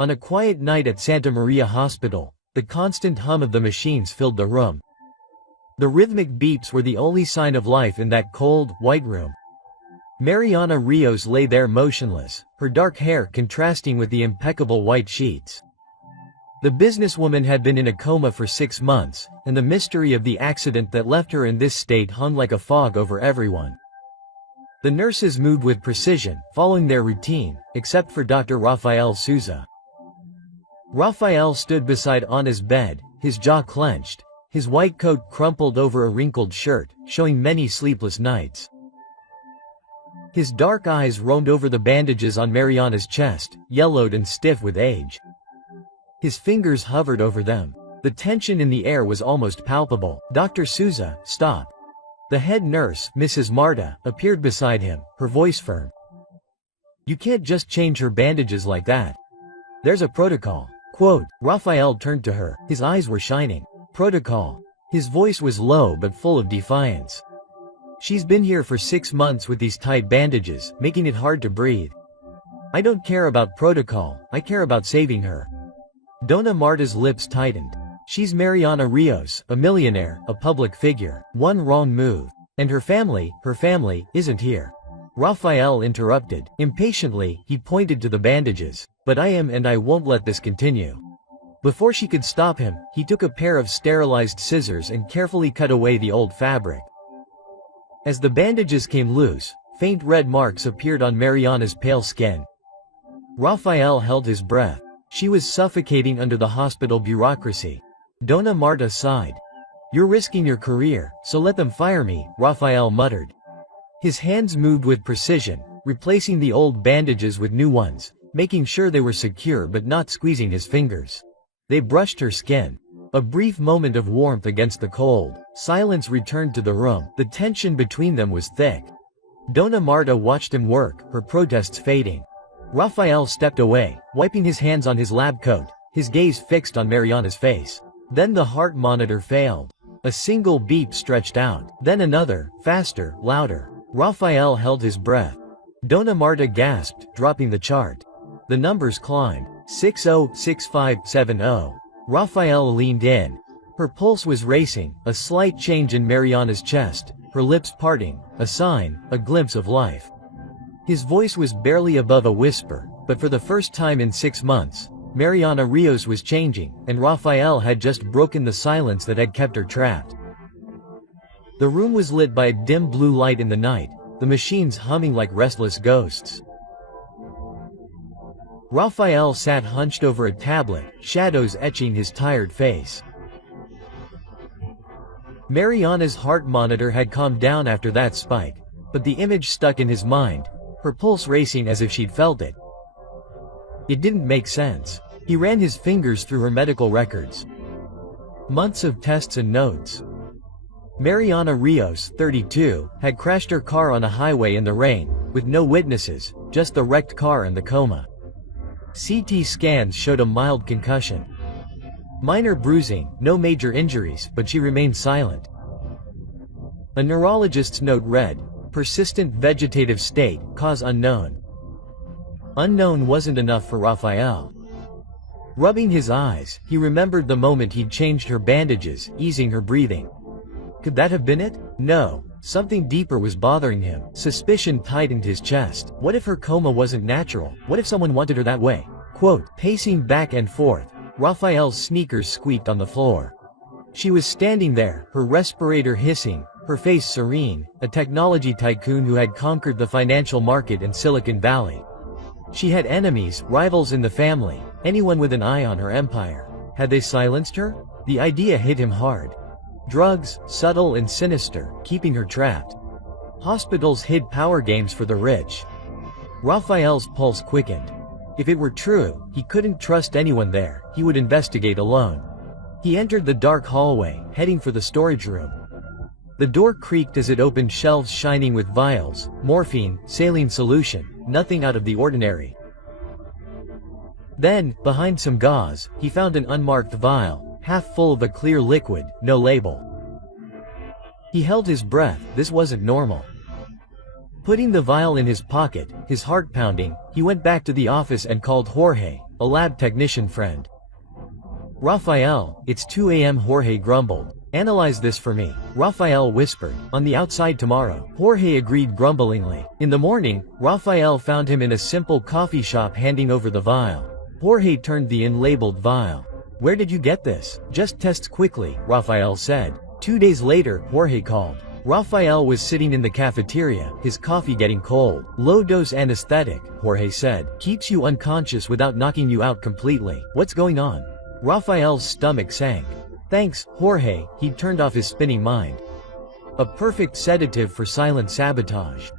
On a quiet night at Santa Maria Hospital, the constant hum of the machines filled the room. The rhythmic beeps were the only sign of life in that cold, white room. Mariana Rios lay there motionless, her dark hair contrasting with the impeccable white sheets. The businesswoman had been in a coma for 6 months, and the mystery of the accident that left her in this state hung like a fog over everyone. The nurses moved with precision, following their routine, except for Dr. Rafael Souza. Rafael stood beside Ana's bed, his jaw clenched, his white coat crumpled over a wrinkled shirt, showing many sleepless nights. His dark eyes roamed over the bandages on Mariana's chest, yellowed and stiff with age. His fingers hovered over them. The tension in the air was almost palpable. Dr. Souza, stop. The head nurse, Mrs. Marta, appeared beside him, her voice firm. You can't just change her bandages like that. There's a protocol. Quote. Rafael turned to her, his eyes were shining. Protocol. His voice was low but full of defiance. She's been here for 6 months with these tight bandages, making it hard to breathe. I don't care about protocol, I care about saving her. Dona Marta's lips tightened. She's Mariana Rios, a millionaire, a public figure. One wrong move. And her family isn't here. Rafael interrupted. Impatiently, he pointed to the bandages. But I am and I won't let this continue. Before she could stop him, he took a pair of sterilized scissors and carefully cut away the old fabric. As the bandages came loose, faint red marks appeared on Mariana's pale skin. Rafael held his breath. She was suffocating under the hospital bureaucracy. Dona Marta sighed. You're risking your career, so let them fire me, Rafael muttered. His hands moved with precision, replacing the old bandages with new ones, making sure they were secure but not squeezing his fingers. They brushed her skin. A brief moment of warmth against the cold. Silence returned to the room. The tension between them was thick. Dona Marta watched him work, her protests fading. Rafael stepped away, wiping his hands on his lab coat, his gaze fixed on Mariana's face. Then the heart monitor failed. A single beep stretched out. Then another, faster, louder. Rafael held his breath. Dona Marta gasped, dropping the chart. The numbers climbed. 606570. Rafael leaned in. Her pulse was racing, a slight change in Mariana's chest, her lips parting, a sign, a glimpse of life. His voice was barely above a whisper, but for the first time in 6 months, Mariana Rios was changing, and Rafael had just broken the silence that had kept her trapped. The room was lit by a dim blue light in the night, the machines humming like restless ghosts. Rafael sat hunched over a tablet, shadows etching his tired face. Mariana's heart monitor had calmed down after that spike, but the image stuck in his mind, her pulse racing as if she'd felt it. It didn't make sense. He ran his fingers through her medical records. Months of tests and notes. Mariana Rios, 32, had crashed her car on a highway in the rain, with no witnesses, just the wrecked car and the coma. CT scans showed a mild concussion. Minor bruising, no major injuries, but she remained silent. A neurologist's note read, persistent vegetative state, cause unknown. Unknown wasn't enough for Rafael. Rubbing his eyes, he remembered the moment he'd changed her bandages, easing her breathing. Could that have been it? No. Something deeper was bothering him. Suspicion tightened his chest. What if her coma wasn't natural? What if someone wanted her that way? Quote. Pacing back and forth, Rafael's sneakers squeaked on the floor. She was standing there, her respirator hissing, her face serene, a technology tycoon who had conquered the financial market in Silicon Valley. She had enemies, rivals in the family, anyone with an eye on her empire. Had they silenced her? The idea hit him hard. Drugs, subtle and sinister, keeping her trapped. Hospitals hid power games for the rich. Rafael's pulse quickened. If it were true, he couldn't trust anyone there, he would investigate alone. He entered the dark hallway, heading for the storage room. The door creaked as it opened, shelves shining with vials, morphine, saline solution, nothing out of the ordinary. Then, behind some gauze, he found an unmarked vial, half full of a clear liquid, no label. He held his breath, this wasn't normal. Putting the vial in his pocket, his heart pounding, he went back to the office and called Jorge, a lab technician friend. Raphael, it's 2 a.m. Jorge grumbled. Analyze this for me, Raphael whispered. On the outside tomorrow. Jorge agreed grumblingly. In the morning, Raphael found him in a simple coffee shop handing over the vial. Jorge turned the unlabeled vial. Where did you get this? Just tests quickly, Raphael said. 2 days later, Jorge called. Raphael was sitting in the cafeteria, his coffee getting cold. Low-dose anesthetic, Jorge said. Keeps you unconscious without knocking you out completely. What's going on? Raphael's stomach sank. Thanks, Jorge, he'd turned off his spinning mind. A perfect sedative for silent sabotage.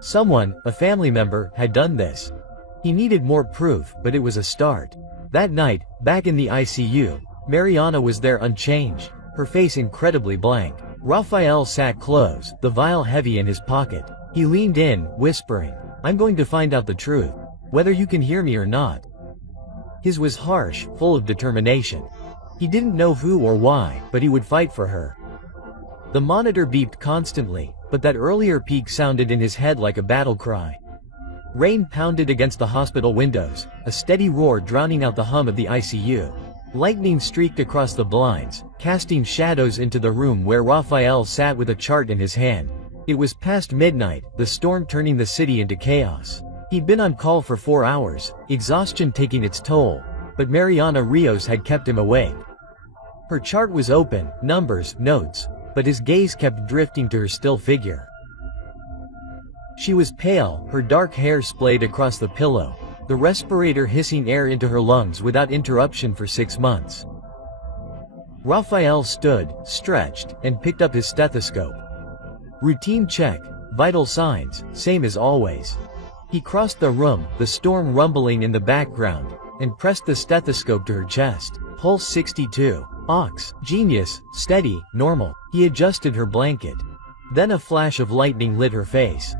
Someone, a family member, had done this. He needed more proof, but it was a start. That night, back in the ICU, Mariana was there unchanged, her face incredibly blank. Raphael sat close, the vial heavy in his pocket. He leaned in, whispering, I'm going to find out the truth. Whether you can hear me or not. His was harsh, full of determination. He didn't know who or why, but he would fight for her. The monitor beeped constantly, but that earlier peak sounded in his head like a battle cry. Rain pounded against the hospital windows, a steady roar drowning out the hum of the ICU. Lightning streaked across the blinds, casting shadows into the room where Raphael sat with a chart in his hand. It was past midnight, the storm turning the city into chaos. He'd been on call for 4 hours, exhaustion taking its toll, but Mariana Rios had kept him awake. Her chart was open, numbers, notes, but his gaze kept drifting to her still figure. She was pale, her dark hair splayed across the pillow, the respirator hissing air into her lungs without interruption for 6 months. Raphael stood, stretched, and picked up his stethoscope. Routine check, vital signs, same as always. He crossed the room, the storm rumbling in the background, and pressed the stethoscope to her chest. Pulse 62. Ox. Genius. Steady. Normal. He adjusted her blanket. Then a flash of lightning lit her face.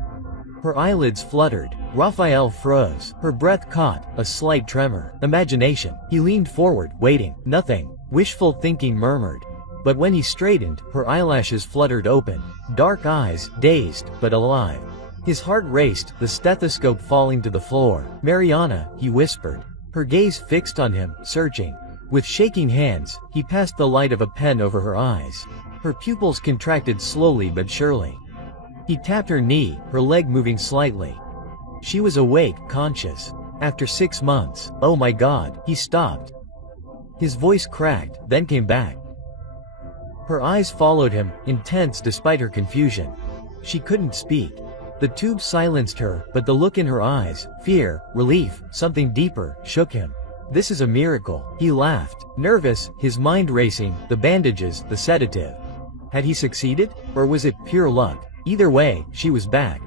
Her eyelids fluttered. Raphael froze. Her breath caught, a slight tremor. Imagination. He leaned forward, waiting. Nothing. Wishful thinking murmured. But when he straightened, her eyelashes fluttered open. Dark eyes, dazed, but alive. His heart raced, the stethoscope falling to the floor. Mariana, he whispered. Her gaze fixed on him, searching. With shaking hands, he passed the light of a pen over her eyes. Her pupils contracted slowly but surely. He tapped her knee, her leg moving slightly. She was awake, conscious. After 6 months, oh my God, he stopped. His voice cracked, then came back. Her eyes followed him, intense despite her confusion. She couldn't speak. The tube silenced her, but the look in her eyes, fear, relief, something deeper, shook him. This is a miracle. He laughed, nervous, his mind racing, the bandages, the sedative. Had he succeeded? Or was it pure luck? Either way, she was back.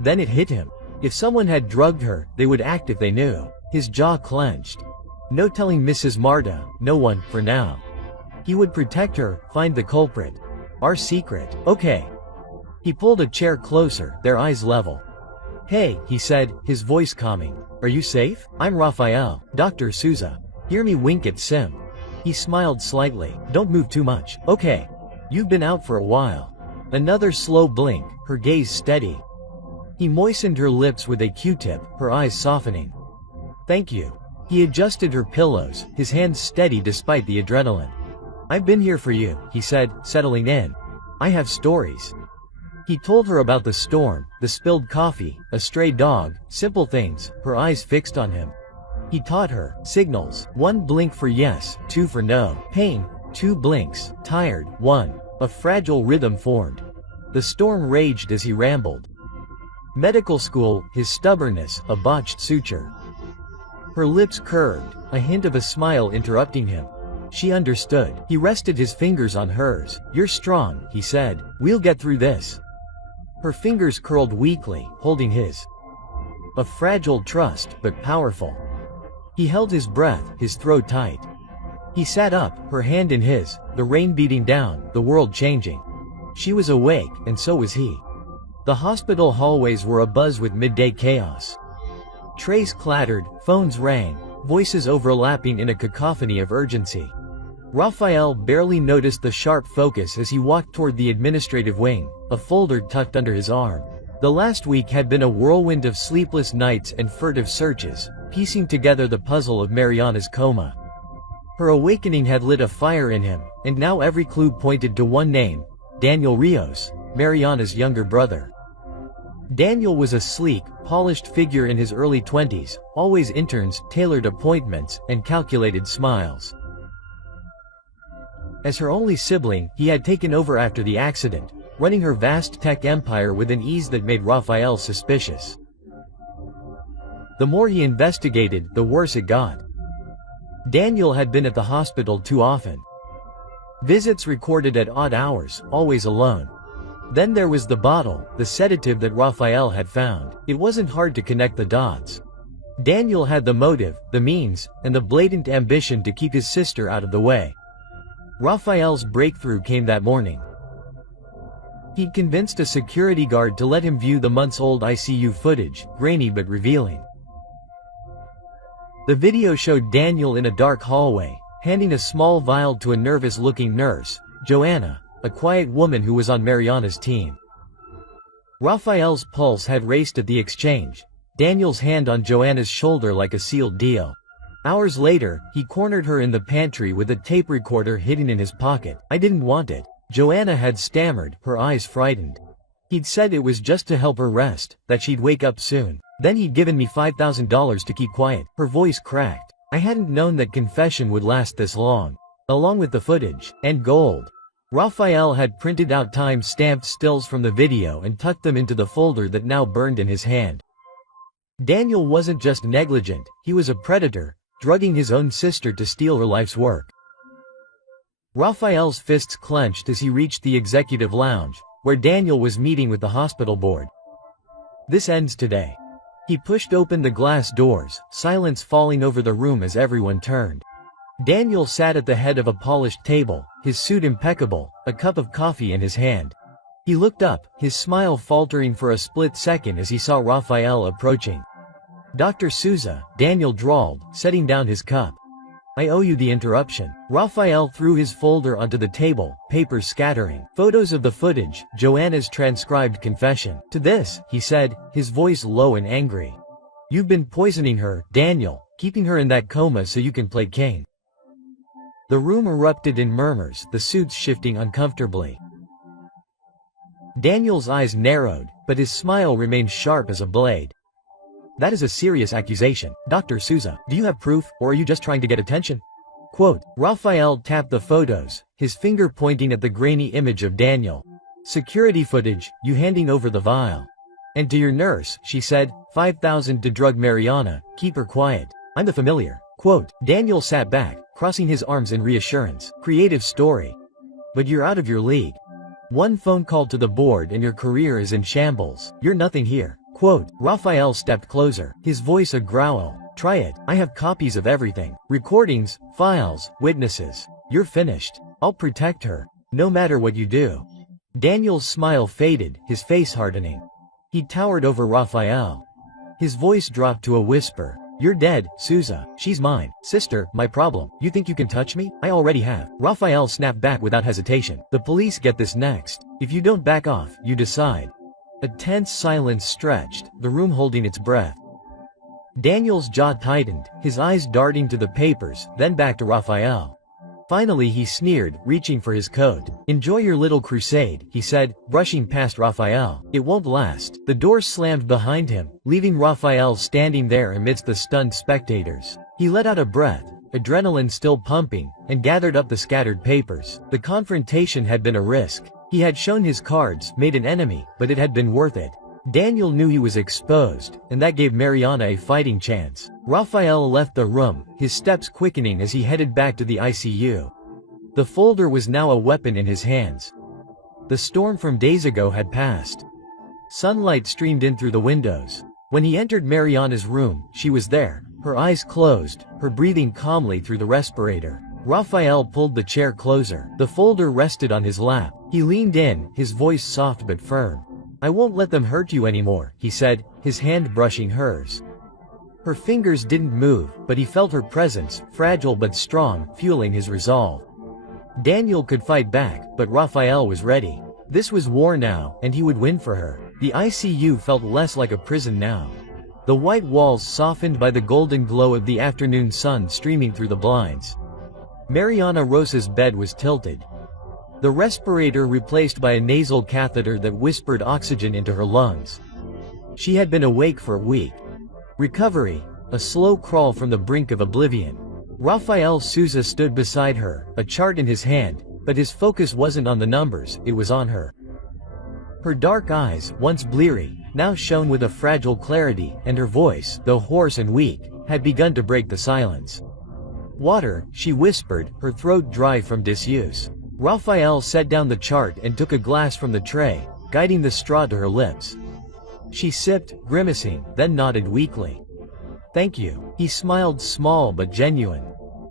Then it hit him. If someone had drugged her, they would act if they knew. His jaw clenched. No telling Mrs. Marta, no one, for now. He would protect her, find the culprit. Our secret. Okay. He pulled a chair closer, their eyes level. Hey, he said, his voice calming. Are you safe? I'm Raphael, Dr. Souza. Hear me wink at Sim. He smiled slightly. Don't move too much. Okay. You've been out for a while. Another slow blink, her gaze steady. He moistened her lips with a Q-tip, her eyes softening. Thank you. He adjusted her pillows, his hands steady despite the adrenaline. I've been here for you, he said, settling in. I have stories. He told her about the storm, the spilled coffee, a stray dog, simple things, her eyes fixed on him. He taught her signals, 1 blink for yes, 2 for no, pain, 2 blinks, tired, 1. A fragile rhythm formed. The storm raged as he rambled. Medical school, his stubbornness, a botched suture. Her lips curved, a hint of a smile interrupting him. She understood. He rested his fingers on hers. You're strong, he said. We'll get through this. Her fingers curled weakly, holding his. A fragile trust, but powerful. He held his breath, his throat tight. He sat up, her hand in his, the rain beating down, the world changing. She was awake, and so was he. The hospital hallways were abuzz with midday chaos. Trays clattered, phones rang, voices overlapping in a cacophony of urgency. Raphael barely noticed the sharp focus as he walked toward the administrative wing, a folder tucked under his arm. The last week had been a whirlwind of sleepless nights and furtive searches, piecing together the puzzle of Mariana's coma. Her awakening had lit a fire in him, and now every clue pointed to one name: Daniel Rios, Mariana's younger brother. Daniel was a sleek, polished figure in his early 20s, always interns, tailored appointments, and calculated smiles. As her only sibling, he had taken over after the accident, running her vast tech empire with an ease that made Raphael suspicious. The more he investigated, the worse it got. Daniel had been at the hospital too often. Visits recorded at odd hours, always alone. Then there was the bottle, the sedative that Raphael had found. It wasn't hard to connect the dots. Daniel had the motive, the means, and the blatant ambition to keep his sister out of the way. Raphael's breakthrough came that morning. He'd convinced a security guard to let him view the months-old ICU footage, grainy but revealing. The video showed Daniel in a dark hallway, handing a small vial to a nervous-looking nurse, Joanna, a quiet woman who was on Mariana's team. Raphael's pulse had raced at the exchange, Daniel's hand on Joanna's shoulder like a sealed deal. Hours later, he cornered her in the pantry with a tape recorder hidden in his pocket. "I didn't want it," Joanna had stammered, her eyes frightened. He'd said it was just to help her rest, that she'd wake up soon. Then he'd given me $5,000 to keep quiet. Her voice cracked. "I hadn't known that confession would last this long." Along with the footage, and gold, Raphael had printed out time-stamped stills from the video and tucked them into the folder that now burned in his hand. Daniel wasn't just negligent, he was a predator, drugging his own sister to steal her life's work. Raphael's fists clenched as he reached the executive lounge, where Daniel was meeting with the hospital board. "This ends today." He pushed open the glass doors, silence falling over the room as everyone turned. Daniel sat at the head of a polished table, his suit impeccable, a cup of coffee in his hand. He looked up, his smile faltering for a split second as he saw Raphael approaching. "Dr. Souza," Daniel drawled, setting down his cup. "I owe you the interruption." Raphael threw his folder onto the table, papers scattering. Photos of the footage, Joanna's transcribed confession. "To this," he said, his voice low and angry. "You've been poisoning her, Daniel, keeping her in that coma so you can play king." The room erupted in murmurs, the suits shifting uncomfortably. Daniel's eyes narrowed, but his smile remained sharp as a blade. "That is a serious accusation. Dr. Souza, do you have proof, or are you just trying to get attention?" Quote. Raphael tapped the photos, his finger pointing at the grainy image of Daniel. "Security footage, you handing over the vial. And to your nurse," she said, "5,000 to drug Mariana, keep her quiet. I'm the familiar." Quote. Daniel sat back, crossing his arms in reassurance. "Creative story. But you're out of your league. One phone call to the board and your career is in shambles. You're nothing here." Quote. Raphael stepped closer, his voice a growl. "Try it. I have copies of everything. Recordings, files, witnesses. You're finished. I'll protect her, no matter what you do." Daniel's smile faded, his face hardening. He towered over Raphael. His voice dropped to a whisper. "You're dead, Souza. She's mine. Sister, my problem. You think you can touch me? I already have." Raphael snapped back without hesitation. "The police get this next. If you don't back off, you decide." A tense silence stretched, the room holding its breath. Daniel's jaw tightened, his eyes darting to the papers, then back to Raphael. Finally he sneered, reaching for his coat. "Enjoy your little crusade," he said, brushing past Raphael. "It won't last." The door slammed behind him, leaving Raphael standing there amidst the stunned spectators. He let out a breath, adrenaline still pumping, and gathered up the scattered papers. The confrontation had been a risk. He had shown his cards, made an enemy, but it had been worth it. Daniel knew he was exposed, and that gave Mariana a fighting chance. Raphael left the room, his steps quickening as he headed back to the ICU. The folder was now a weapon in his hands. The storm from days ago had passed. Sunlight streamed in through the windows. When he entered Mariana's room, she was there, her eyes closed, her breathing calmly through the respirator. Raphael pulled the chair closer. The folder rested on his lap. He leaned in, his voice soft but firm. "I won't let them hurt you anymore," he said, his hand brushing hers. Her fingers didn't move, but he felt her presence, fragile but strong, fueling his resolve. Daniel could fight back, but Raphael was ready. This was war now, and he would win for her. The ICU felt less like a prison now. The white walls softened by the golden glow of the afternoon sun streaming through the blinds. Mariana Rosa's bed was tilted. The respirator replaced by a nasal catheter that whispered oxygen into her lungs. She had been awake for a week. Recovery, a slow crawl from the brink of oblivion. Rafael Souza stood beside her, a chart in his hand, but his focus wasn't on the numbers, it was on her. Her dark eyes, once bleary, now shone with a fragile clarity, and her voice, though hoarse and weak, had begun to break the silence. "Water," she whispered, her throat dry from disuse. Rafael set down the chart and took a glass from the tray, guiding the straw to her lips. She sipped, grimacing, then nodded weakly. "Thank you." He smiled, small but genuine.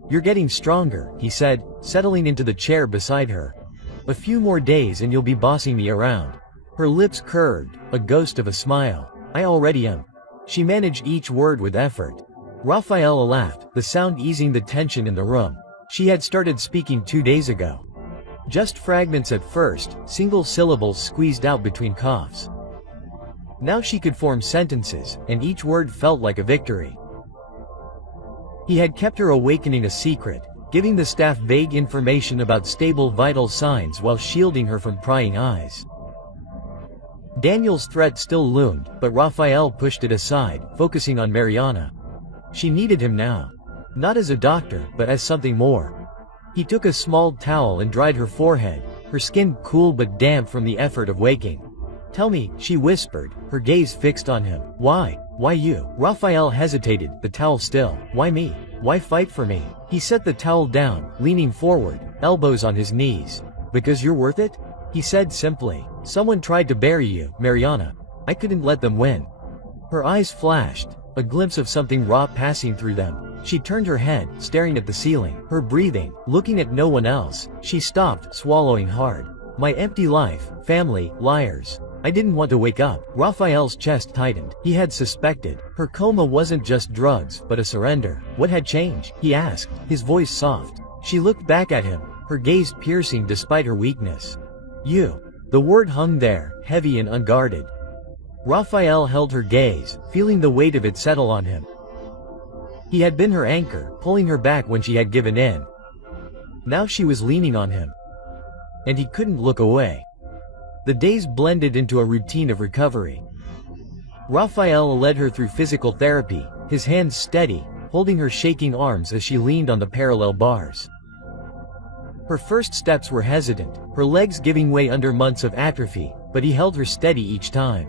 "You're getting stronger," he said, settling into the chair beside her. "A few more days and you'll be bossing me around." Her lips curved, a ghost of a smile. "I already am." She managed each word with effort. Rafaela laughed, the sound easing the tension in the room. She had started speaking 2 days ago. Just fragments at first, single syllables squeezed out between coughs. Now she could form sentences, and each word felt like a victory. He had kept her awakening a secret, giving the staff vague information about stable vital signs while shielding her from prying eyes. Daniel's threat still loomed, but Rafael pushed it aside, focusing on Mariana. She needed him now. Not as a doctor, but as something more. He took a small towel and dried her forehead, her skin cool but damp from the effort of waking. "Tell me," she whispered, her gaze fixed on him. "Why? Why you?" Rafael hesitated, the towel still. "Why me? Why fight for me?" He set the towel down, leaning forward, elbows on his knees. "Because you're worth it?" he said simply. "Someone tried to bury you, Mariana. I couldn't let them win." Her eyes flashed, a glimpse of something raw passing through them. She turned her head, staring at the ceiling, her breathing, looking at no one else. She stopped, swallowing hard. "My empty life, family, liars. I didn't want to wake up." Rafael's chest tightened. He had suspected. Her coma wasn't just drugs, but a surrender. "What had changed?" he asked, his voice soft. She looked back at him, her gaze piercing despite her weakness. "You." The word hung there, heavy and unguarded. Rafael held her gaze, feeling the weight of it settle on him. He had been her anchor, pulling her back when she had given in. Now she was leaning on him. And he couldn't look away. The days blended into a routine of recovery. Rafael led her through physical therapy, his hands steady, holding her shaking arms as she leaned on the parallel bars. Her first steps were hesitant, her legs giving way under months of atrophy, but he held her steady each time.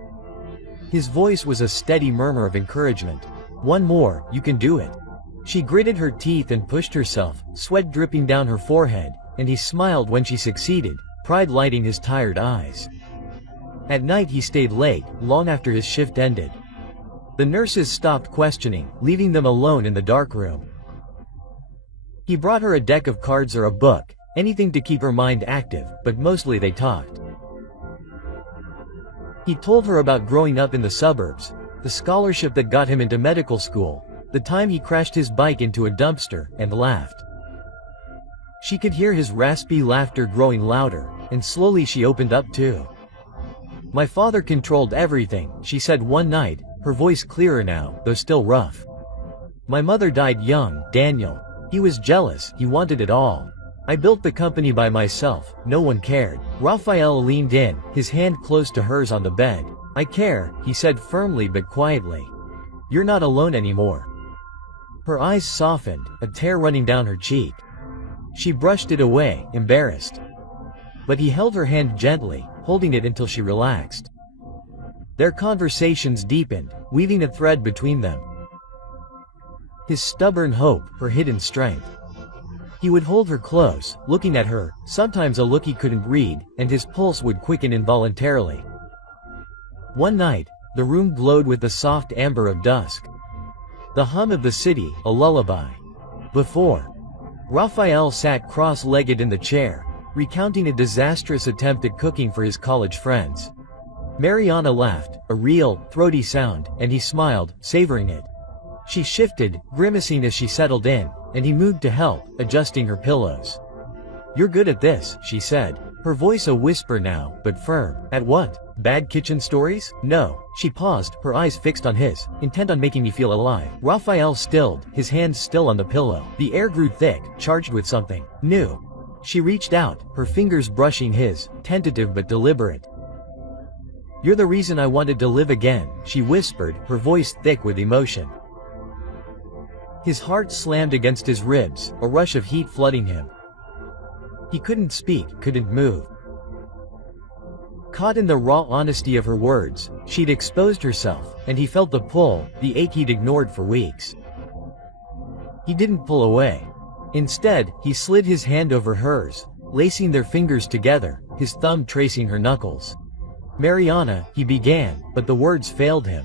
His voice was a steady murmur of encouragement. "One more, you can do it." She gritted her teeth and pushed herself, sweat dripping down her forehead, and he smiled when she succeeded, pride lighting his tired eyes. At night he stayed late, long after his shift ended. The nurses stopped questioning, leaving them alone in the dark room. He brought her a deck of cards or a book, anything to keep her mind active, but mostly they talked. He told her about growing up in the suburbs, the scholarship that got him into medical school, the time he crashed his bike into a dumpster, and laughed. She could hear his raspy laughter growing louder, and slowly she opened up too. "My father controlled everything," she said one night, her voice clearer now, though still rough. "My mother died young, Daniel. He was jealous, he wanted it all. I built the company by myself, no one cared." Rafael leaned in, his hand close to hers on the bed. "I care," he said firmly but quietly. "You're not alone anymore." Her eyes softened, a tear running down her cheek. She brushed it away, embarrassed. But he held her hand gently, holding it until she relaxed. Their conversations deepened, weaving a thread between them. His stubborn hope, her hidden strength. He would hold her close, looking at her, sometimes a look he couldn't read, and his pulse would quicken involuntarily. One night, the room glowed with the soft amber of dusk. The hum of the city, a lullaby. Before, Rafael sat cross-legged in the chair, recounting a disastrous attempt at cooking for his college friends. Mariana laughed, a real, throaty sound, and he smiled, savoring it. She shifted, grimacing as she settled in, and he moved to help, adjusting her pillows. "You're good at this," she said, her voice a whisper now, but firm. "At what?" Bad kitchen stories? No. She paused, her eyes fixed on his, intent on making me feel alive. Raphael stilled, his hands still on the pillow. The air grew thick, charged with something new. She reached out, her fingers brushing his, tentative but deliberate. "You're the reason I wanted to live again," she whispered, her voice thick with emotion. His heart slammed against his ribs, a rush of heat flooding him. He couldn't speak, couldn't move. Caught in the raw honesty of her words, she'd exposed herself, and he felt the pull, the ache he'd ignored for weeks. He didn't pull away. Instead, he slid his hand over hers, lacing their fingers together, his thumb tracing her knuckles. "Mariana," he began, but the words failed him.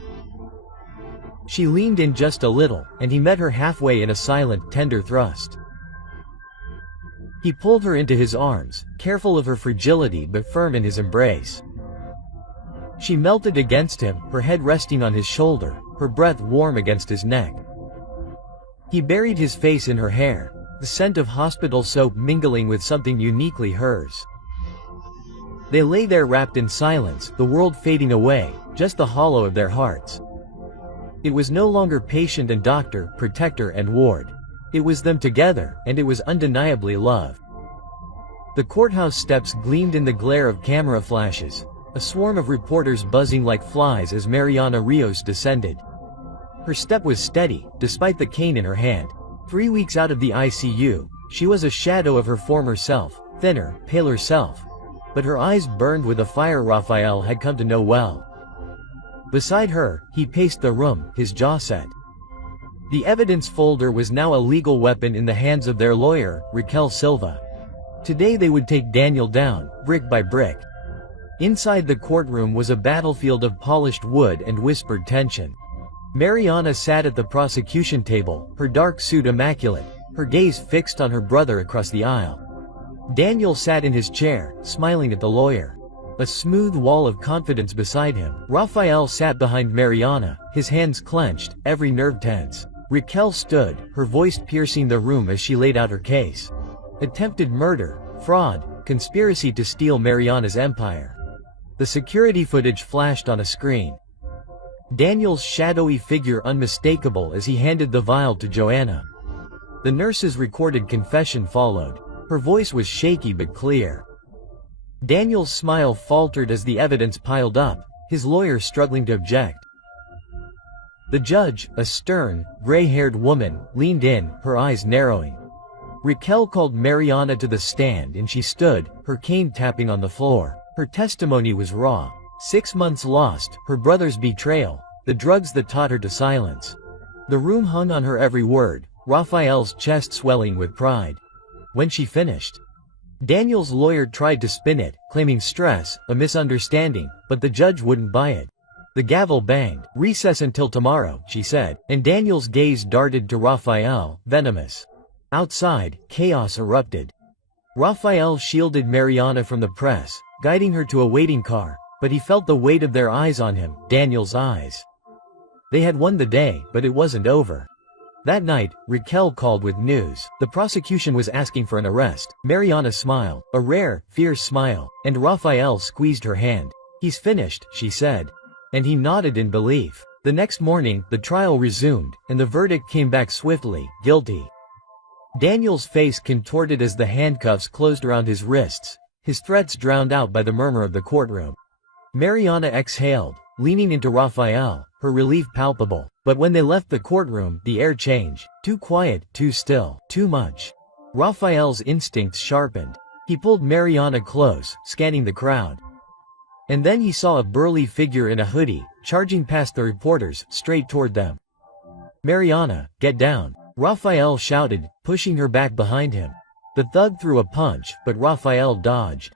She leaned in just a little, and he met her halfway in a silent, tender thrust. He pulled her into his arms, careful of her fragility but firm in his embrace. She melted against him, her head resting on his shoulder, her breath warm against his neck. He buried his face in her hair, the scent of hospital soap mingling with something uniquely hers. They lay there wrapped in silence, the world fading away, just the hollow of their hearts. It was no longer patient and doctor, protector and ward. It was them together, and it was undeniably love. The courthouse steps gleamed in the glare of camera flashes, a swarm of reporters buzzing like flies as Mariana Rios descended. Her step was steady, despite the cane in her hand. 3 weeks out of the ICU, she was a shadow of her former self, thinner, paler self. But her eyes burned with a fire Raphael had come to know well. Beside her, he paced the room, his jaw set. The evidence folder was now a legal weapon in the hands of their lawyer, Raquel Silva. Today they would take Daniel down, brick by brick. Inside the courtroom was a battlefield of polished wood and whispered tension. Mariana sat at the prosecution table, her dark suit immaculate, her gaze fixed on her brother across the aisle. Daniel sat in his chair, smiling at the lawyer. A smooth wall of confidence beside him. Raphael sat behind Mariana, his hands clenched, every nerve tense. Raquel stood, her voice piercing the room as she laid out her case. Attempted murder, fraud, conspiracy to steal Mariana's empire. The security footage flashed on a screen. Daniel's shadowy figure unmistakable as he handed the vial to Joanna. The nurse's recorded confession followed. Her voice was shaky but clear. Daniel's smile faltered as the evidence piled up, his lawyer struggling to object. The judge, a stern, gray-haired woman, leaned in, her eyes narrowing. Raquel called Mariana to the stand and she stood, her cane tapping on the floor. Her testimony was raw. 6 months lost, her brother's betrayal, the drugs that taught her to silence. The room hung on her every word, Raphael's chest swelling with pride. When she finished, Daniel's lawyer tried to spin it, claiming stress, a misunderstanding, but the judge wouldn't buy it. The gavel banged. "Recess until tomorrow," she said, and Daniel's gaze darted to Raphael, venomous. Outside, chaos erupted. Raphael shielded Mariana from the press, guiding her to a waiting car, but he felt the weight of their eyes on him, Daniel's eyes. They had won the day, but it wasn't over. That night, Raquel called with news. The prosecution was asking for an arrest. Mariana smiled, a rare, fierce smile, and Raphael squeezed her hand. "He's finished," she said. And he nodded in belief. The next morning, the trial resumed, and the verdict came back swiftly, guilty. Daniel's face contorted as the handcuffs closed around his wrists, his threats drowned out by the murmur of the courtroom. Mariana exhaled, leaning into Raphael, her relief palpable. But when they left the courtroom, the air changed. Too quiet, too still, too much. Raphael's instincts sharpened. He pulled Mariana close, scanning the crowd. And then he saw a burly figure in a hoodie, charging past the reporters, straight toward them. "Mariana, get down," Raphael shouted, pushing her back behind him. The thug threw a punch, but Raphael dodged.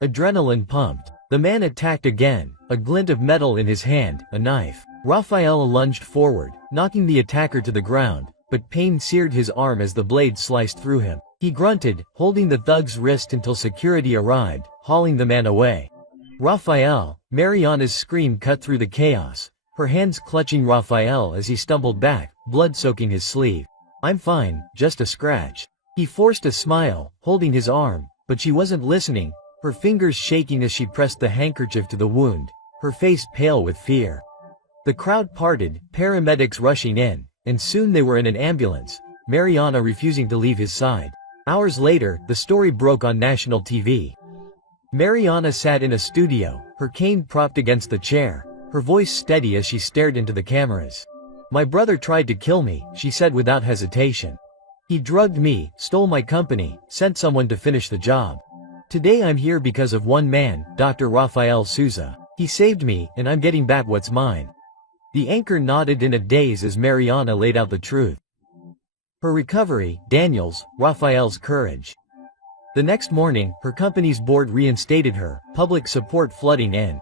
Adrenaline pumped. The man attacked again, a glint of metal in his hand, a knife. Raphael lunged forward, knocking the attacker to the ground, but pain seared his arm as the blade sliced through him. He grunted, holding the thug's wrist until security arrived, hauling the man away. "Raphael," Mariana's scream cut through the chaos, her hands clutching Raphael as he stumbled back, blood soaking his sleeve. "I'm fine, just a scratch." He forced a smile, holding his arm, but she wasn't listening, her fingers shaking as she pressed the handkerchief to the wound, her face pale with fear. The crowd parted, paramedics rushing in, and soon they were in an ambulance, Mariana refusing to leave his side. Hours later, the story broke on national TV. Mariana sat in a studio, her cane propped against the chair, her voice steady as she stared into the cameras. "My brother tried to kill me," she said without hesitation. "He drugged me, stole my company, sent someone to finish the job. Today I'm here because of one man, Dr. Rafael Souza. He saved me, and I'm getting back what's mine." The anchor nodded in a daze as Mariana laid out the truth. Her recovery, Daniel's, Rafael's courage. The next morning, her company's board reinstated her, public support flooding in.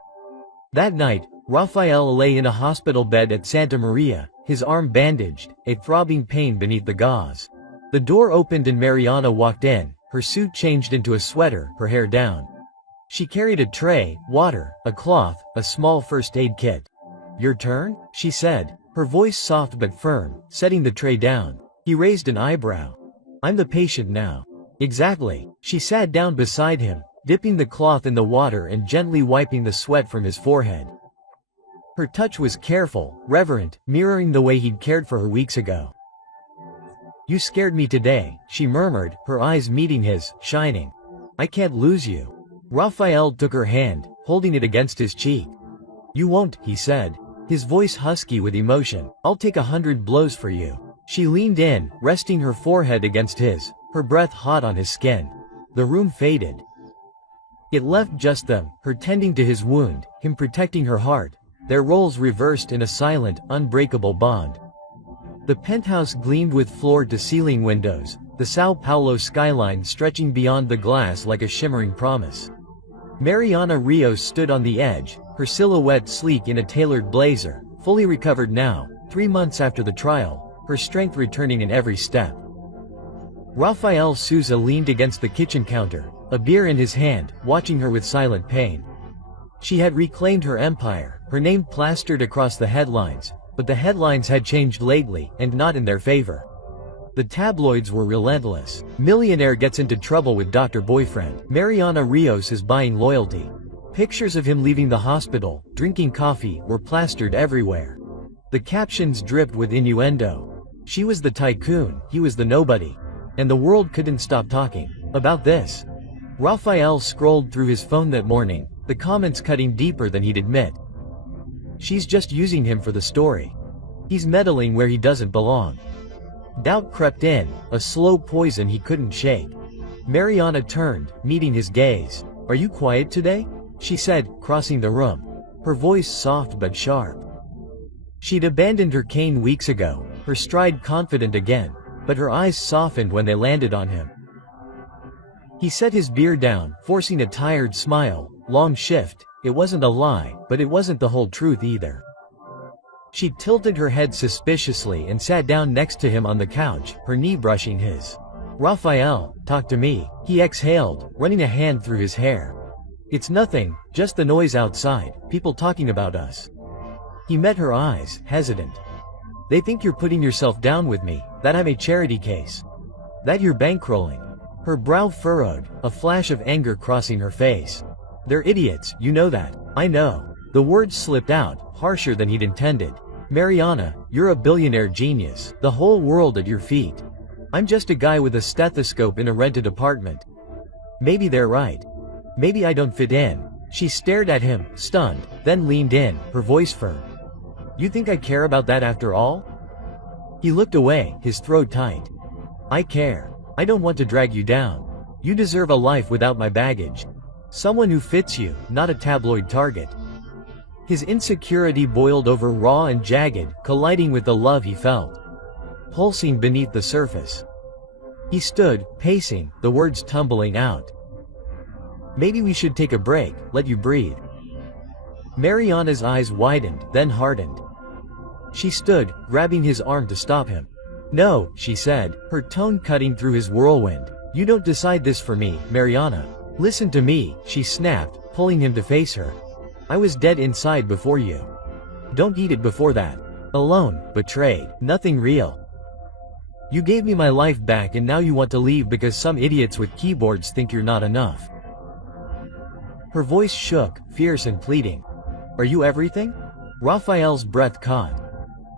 That night, Rafael lay in a hospital bed at Santa Maria, his arm bandaged, a throbbing pain beneath the gauze. The door opened and Mariana walked in, her suit changed into a sweater, her hair down. She carried a tray, water, a cloth, a small first aid kit. "Your turn?" she said, her voice soft but firm, setting the tray down. He raised an eyebrow. "I'm the patient now." "Exactly." She sat down beside him, dipping the cloth in the water and gently wiping the sweat from his forehead. Her touch was careful, reverent, mirroring the way he'd cared for her weeks ago. "You scared me today," she murmured, her eyes meeting his, shining. "I can't lose you." Rafael took her hand, holding it against his cheek. "You won't," he said, his voice husky with emotion. "I'll take 100 blows for you." She leaned in, resting her forehead against his, her breath hot on his skin. The room faded. It left just them, her tending to his wound, him protecting her heart, their roles reversed in a silent, unbreakable bond. The penthouse gleamed with floor-to-ceiling windows, the Sao Paulo skyline stretching beyond the glass like a shimmering promise. Mariana Rios stood on the edge, her silhouette sleek in a tailored blazer, fully recovered now, 3 months after the trial, her strength returning in every step. Rafael Souza leaned against the kitchen counter, a beer in his hand, watching her with silent pain. She had reclaimed her empire, her name plastered across the headlines, but the headlines had changed lately, and not in their favor. The tabloids were relentless. Millionaire gets into trouble with Dr. Boyfriend. Mariana Rios is buying loyalty. Pictures of him leaving the hospital, drinking coffee, were plastered everywhere. The captions dripped with innuendo. She was the tycoon, he was the nobody. And the world couldn't stop talking about this. Rafael scrolled through his phone that morning, the comments cutting deeper than he'd admit. She's just using him for the story. He's meddling where he doesn't belong. Doubt crept in, a slow poison he couldn't shake. Mariana turned, meeting his gaze. "Are you quiet today?" she said, crossing the room. Her voice soft but sharp. She'd abandoned her cane weeks ago, her stride confident again, but her eyes softened when they landed on him. He set his beer down, forcing a tired smile. "Long shift." It wasn't a lie, but it wasn't the whole truth either. She tilted her head suspiciously and sat down next to him on the couch, her knee brushing his. "Rafael, talk to me," he exhaled, running a hand through his hair. "It's nothing, just the noise outside, people talking about us." He met her eyes, hesitant. "They think you're putting yourself down with me, that I'm a charity case. That you're bankrolling." Her brow furrowed, a flash of anger crossing her face. "They're idiots, you know that." "I know." The words slipped out, harsher than he'd intended. "Mariana, you're a billionaire genius, the whole world at your feet. I'm just a guy with a stethoscope in a rented apartment. Maybe they're right. Maybe I don't fit in." She stared at him, stunned, then leaned in, her voice firm. "You think I care about that after all?" He looked away, his throat tight. "I care. I don't want to drag you down. You deserve a life without my baggage. Someone who fits you, not a tabloid target." His insecurity boiled over raw and jagged, colliding with the love he felt, pulsing beneath the surface. He stood, pacing, the words tumbling out. "Maybe we should take a break, let you breathe." Mariana's eyes widened, then hardened. She stood, grabbing his arm to stop him. "No," she said, her tone cutting through his whirlwind. "You don't decide this for me, Mariana. Listen to me," she snapped, pulling him to face her. "I was dead inside before you. Don't eat it before that. Alone, betrayed, nothing real. You gave me my life back and now you want to leave because some idiots with keyboards think you're not enough." Her voice shook, fierce and pleading. Are you everything? Raphael's breath caught.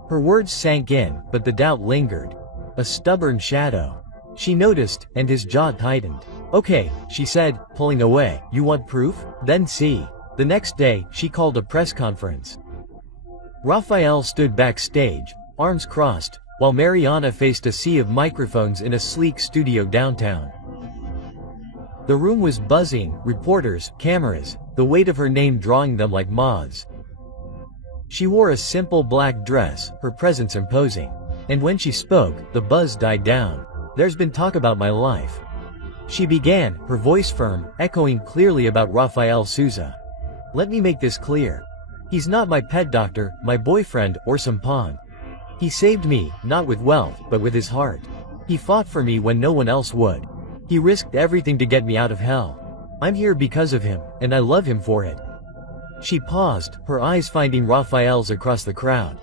Her words sank in, but the doubt lingered. A stubborn shadow. She noticed, and his jaw tightened. Okay, she said, pulling away. You want proof? Then see. The next day, she called a press conference. Raphael stood backstage, arms crossed, while Mariana faced a sea of microphones in a sleek studio downtown. The room was buzzing, reporters, cameras, the weight of her name drawing them like moths. She wore a simple black dress, her presence imposing. And when she spoke, the buzz died down. There's been talk about my life. She began, her voice firm, echoing clearly about Rafael Souza. Let me make this clear. He's not my pet doctor, my boyfriend, or some pawn. He saved me, not with wealth, but with his heart. He fought for me when no one else would. He risked everything to get me out of hell. I'm here because of him, and I love him for it. She paused, her eyes finding Raphael's across the crowd.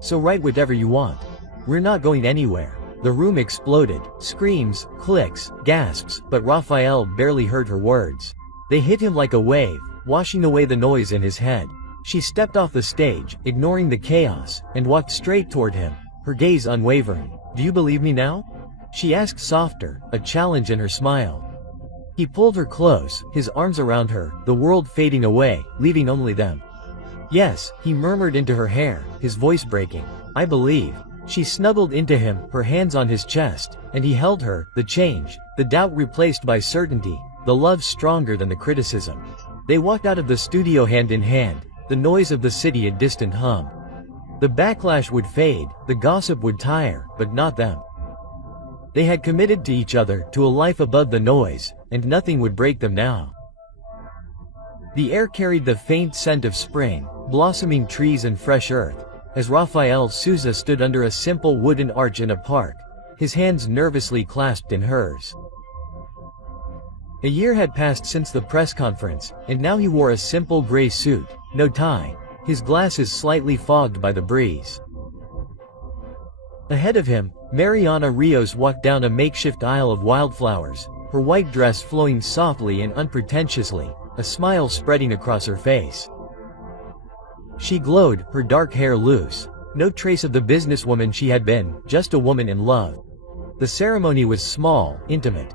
So write whatever you want. We're not going anywhere. The room exploded, screams, clicks, gasps, but Raphael barely heard her words. They hit him like a wave, washing away the noise in his head. She stepped off the stage, ignoring the chaos, and walked straight toward him, her gaze unwavering. Do you believe me now? She asked softer, a challenge in her smile. He pulled her close, his arms around her, the world fading away, leaving only them. Yes, he murmured into her hair, his voice breaking. I believe. She snuggled into him, her hands on his chest, and he held her, the change, the doubt replaced by certainty, the love stronger than the criticism. They walked out of the studio hand in hand, the noise of the city a distant hum. The backlash would fade, the gossip would tire, but not them. They had committed to each other, to a life above the noise, and nothing would break them now. The air carried the faint scent of spring, blossoming trees and fresh earth, as Rafael Souza stood under a simple wooden arch in a park, his hands nervously clasped in hers. A year had passed since the press conference, and now he wore a simple gray suit, no tie, his glasses slightly fogged by the breeze. Ahead of him, Mariana Rios walked down a makeshift aisle of wildflowers, her white dress flowing softly and unpretentiously, a smile spreading across her face. She glowed, her dark hair loose, no trace of the businesswoman she had been, just a woman in love. The ceremony was small, intimate.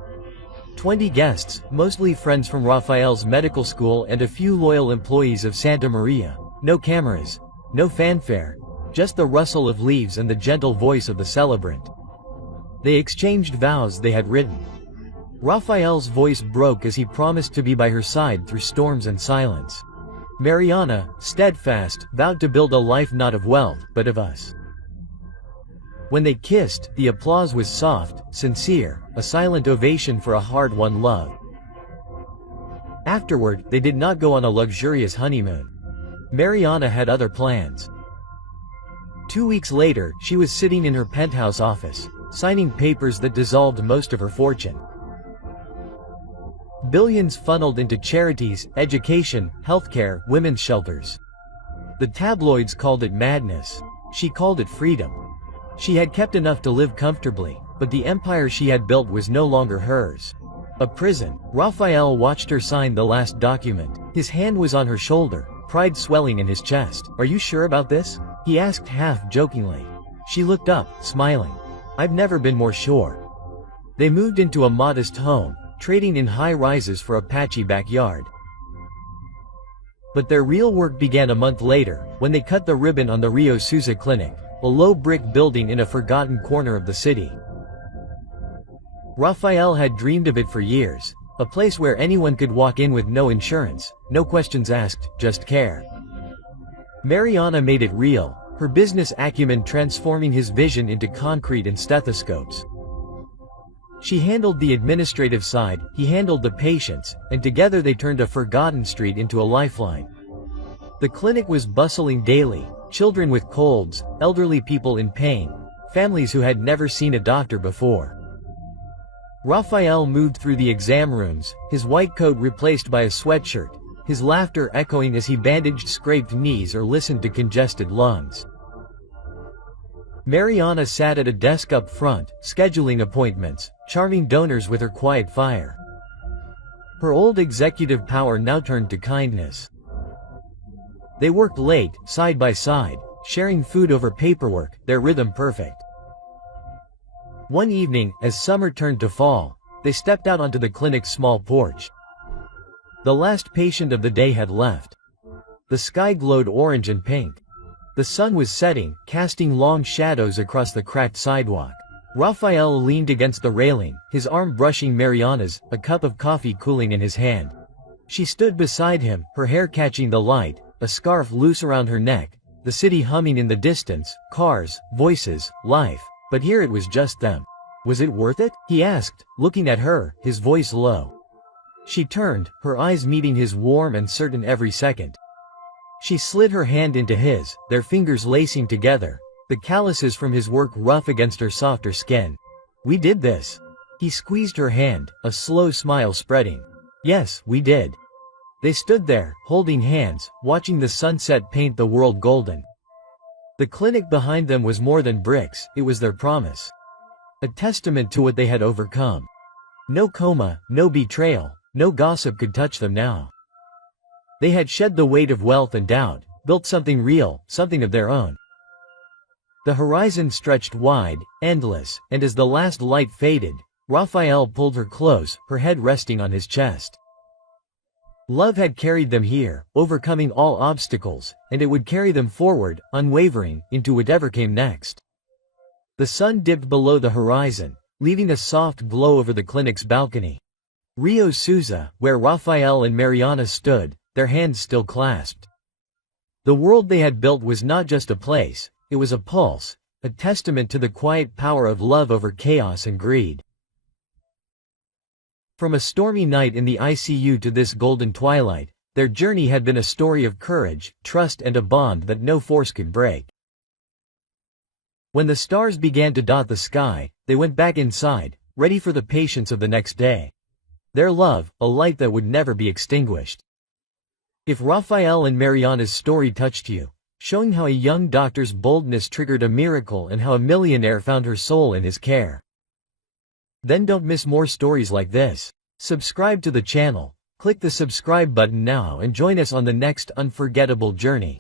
20 guests, mostly friends from Rafael's medical school and a few loyal employees of Santa Maria. No cameras, no fanfare, just the rustle of leaves and the gentle voice of the celebrant. They exchanged vows they had written. Rafael's voice broke as he promised to be by her side through storms and silence. Mariana, steadfast, vowed to build a life not of wealth, but of us. When they kissed, the applause was soft, sincere, a silent ovation for a hard-won love. Afterward, they did not go on a luxurious honeymoon. Mariana had other plans. 2 weeks later, she was sitting in her penthouse office, signing papers that dissolved most of her fortune. Billions funneled into charities, education, healthcare, women's shelters. The tabloids called it madness. She called it freedom. She had kept enough to live comfortably, but the empire she had built was no longer hers. A prison. Raphael watched her sign the last document. His hand was on her shoulder, pride swelling in his chest. Are you sure about this? He asked half-jokingly. She looked up, smiling. I've never been more sure. They moved into a modest home, trading in high rises for a patchy backyard. But their real work began a month later, when they cut the ribbon on the Rio Souza Clinic, a low brick building in a forgotten corner of the city. Rafael had dreamed of it for years, a place where anyone could walk in with no insurance, no questions asked, just care. Mariana made it real, her business acumen transforming his vision into concrete and stethoscopes. She handled the administrative side, he handled the patients, and together they turned a forgotten street into a lifeline. The clinic was bustling daily, children with colds, elderly people in pain, families who had never seen a doctor before. Rafael moved through the exam rooms, his white coat replaced by a sweatshirt, his laughter echoing as he bandaged scraped knees or listened to congested lungs. Mariana sat at a desk up front, scheduling appointments, charming donors with her quiet fire. Her old executive power now turned to kindness. They worked late, side by side, sharing food over paperwork, their rhythm perfect. One evening, as summer turned to fall, they stepped out onto the clinic's small porch. The last patient of the day had left. The sky glowed orange and pink. The sun was setting, casting long shadows across the cracked sidewalk. Raphael leaned against the railing, his arm brushing Mariana's, a cup of coffee cooling in his hand. She stood beside him, her hair catching the light, a scarf loose around her neck, the city humming in the distance, cars, voices, life. But here it was just them. Was it worth it? He asked, looking at her, his voice low. She turned, her eyes meeting his warm and certain every second. She slid her hand into his, their fingers lacing together, the calluses from his work rough against her softer skin. We did this. He squeezed her hand, a slow smile spreading. Yes, we did. They stood there, holding hands, watching the sunset paint the world golden. The clinic behind them was more than bricks, it was their promise. A testament to what they had overcome. No coma, no betrayal, no gossip could touch them now. They had shed the weight of wealth and doubt, built something real, something of their own. The horizon stretched wide, endless, and as the last light faded, Raphael pulled her close, her head resting on his chest. Love had carried them here, overcoming all obstacles, and it would carry them forward, unwavering, into whatever came next. The sun dipped below the horizon, leaving a soft glow over the clinic's balcony. Rio Souza, where Raphael and Mariana stood, their hands still clasped. The world they had built was not just a place, it was a pulse, a testament to the quiet power of love over chaos and greed. From a stormy night in the ICU to this golden twilight, their journey had been a story of courage, trust and a bond that no force could break. When the stars began to dot the sky, they went back inside, ready for the patience of the next day. Their love, a light that would never be extinguished. If Raphael and Mariana's story touched you, showing how a young doctor's boldness triggered a miracle and how a millionaire found her soul in his care, then don't miss more stories like this. Subscribe to the channel, click the subscribe button now and join us on the next unforgettable journey.